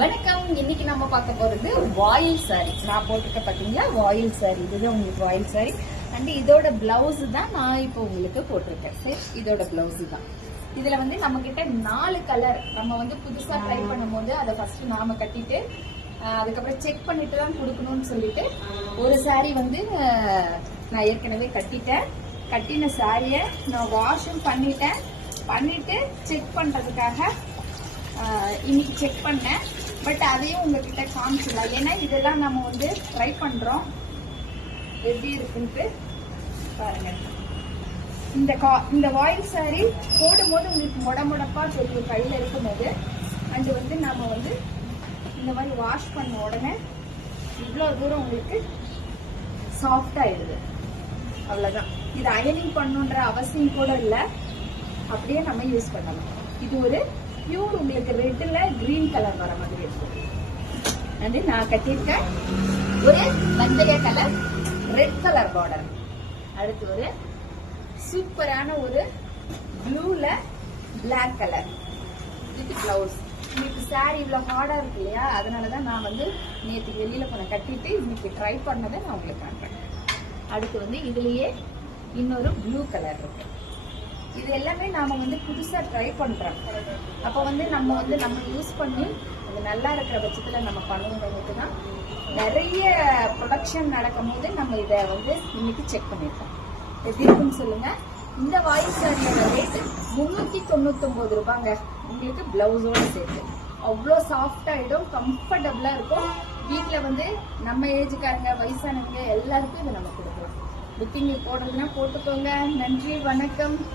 வணக்கம். இன்னைக்கு நம்ம பார்க்க போறது வாயில் சாரி. நான் போட்டுக்க பாத்தீங்களா வாயில் சாரி. இதுதான் உங்களுக்கு வாயில் சாரி. அண்ட் இதோட பிளவுஸ் தான் நான் இப்போ உங்களுக்கு போட்டிருக்கேன். சரி, இதோட பிளவுஸ் தான். இதுல வந்து நம்ம கிட்ட 4 கலர். நம்ம வந்து புதுசா ட்ரை பண்ணும்போது அதை ஃபர்ஸ்ட் நாம கட்டிட்டு அதுக்கப்புறம் செக் பண்ணிட்டு தான் கொடுக்கணும்னு சொல்லிட்டு ஒரு சாரி வந்து நான் ஏற்கனவே கட்டிட்டேன். கட்டின சாரிய நான் வாஷும் பண்ணிட்டு செக் பண்றதுக்காக இன்னைக்கு செக் பண்ணேன். பட் அதையும் உங்ககிட்ட காமிச்சிடலாம். ஏன்னா இதெல்லாம் நம்ம வந்து ட்ரை பண்றோம் எப்படி இருக்குன்ட்டு பாருங்க. இந்த வாயில் சாரி போடும்போது உங்களுக்கு முடப்பா தெரியும் கையில இருக்கும்போது. அண்ட் வந்து நாம வந்து இந்த மாதிரி வாஷ் பண்ண உடனே இவ்வளவு தூரம் உங்களுக்கு சாஃப்ட் ஆயிடுது. அவ்வளவுதான். இது அயனிங் பண்ணுன்ற அவசியம் கூட இல்லை. அப்படியே நம்ம யூஸ் பண்ணலாம். இது ஒரு பியூர் உங்களுக்கு ரெட்ல கிரீன் கலர் வர மாதிரி இருக்கும். அது நான் கட்டியிருக்கேன். ஒரு மஞ்சள் கலர் ரெட் கலர் பார்டர். அடுத்து ஒரு சூப்பரான ஒரு ப்ளூல பிளாக் கலர் வித் பிளவுஸ். இன்னைக்கு சாரி இவ்வளவு ஹார்டா இருக்கு இல்லையா, அதனாலதான் நான் வந்து நேற்றுக்கு வெளியில போன கட்டிட்டு இன்னைக்கு ட்ரை பண்ணதை நான் உங்களுக்கு காட்டுறேன். அடுத்து வந்து இதுலயே இன்னொரு ப்ளூ கலர் இருக்கு. இது எல்லாமே நாம வந்து புதுசா ட்ரை பண்றோம். அப்ப வந்து நம்ம யூஸ் பண்ணி அது நல்லா இருக்கிற பட்சத்துல நம்ம பண்ணுவோம்னு தான் நிறைய ப்ரொடக்ஷன் நடக்கும் போது நம்ம இதை வந்து இன்னைக்கு செக் பண்ணிருக்கோம். எப்படி இருக்குன்னு சொல்லுங்க. இந்த வாயில் சாரியோட ரேட் 399 ரூபாங்க. உங்களுக்கு பிளவுஸோட சேர்த்து அவ்வளோ சாஃப்ட் ஆயிடும், கம்ஃபர்டபுளா இருக்கும். வீட்டுல வந்து நம்ம ஏஜுக்காரங்க வயசானவங்க எல்லாருக்கும் இதை நம்ம கொடுக்கலாம். புக்கிங் போடுறதுன்னா போட்டுக்கோங்க. நன்றி, வணக்கம்.